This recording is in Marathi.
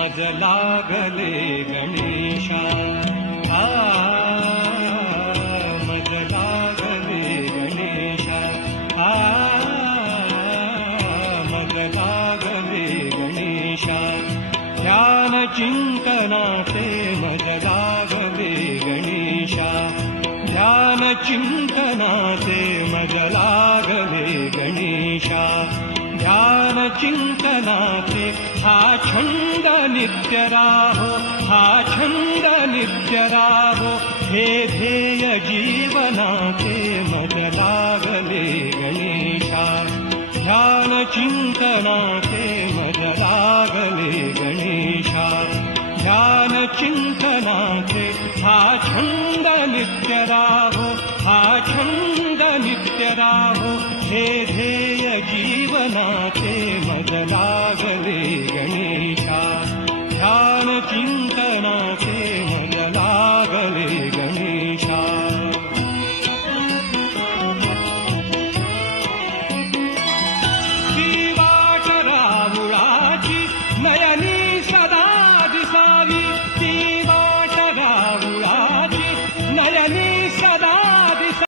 मज लागले गणेशा मज लागले गणेशा मज लागले गणेशा ध्यान चिंतनाचे मज लागले गणेशा ध्यान चिंतनाचे मज लागले गणेशा ध्यान चिंतनाचे हा छंद नित्य राहो हा छंद नित्य राहो हे ध्येय जीवनाचे मज लागले गणेशा ध्यान चिंतनाचे मज लागले गणेशा ध्यान चिंतनाचे हा छंद नित्य राहो हा छंद नित्य राहो हे ध्येय जीवनाचे मज लागले गणेशा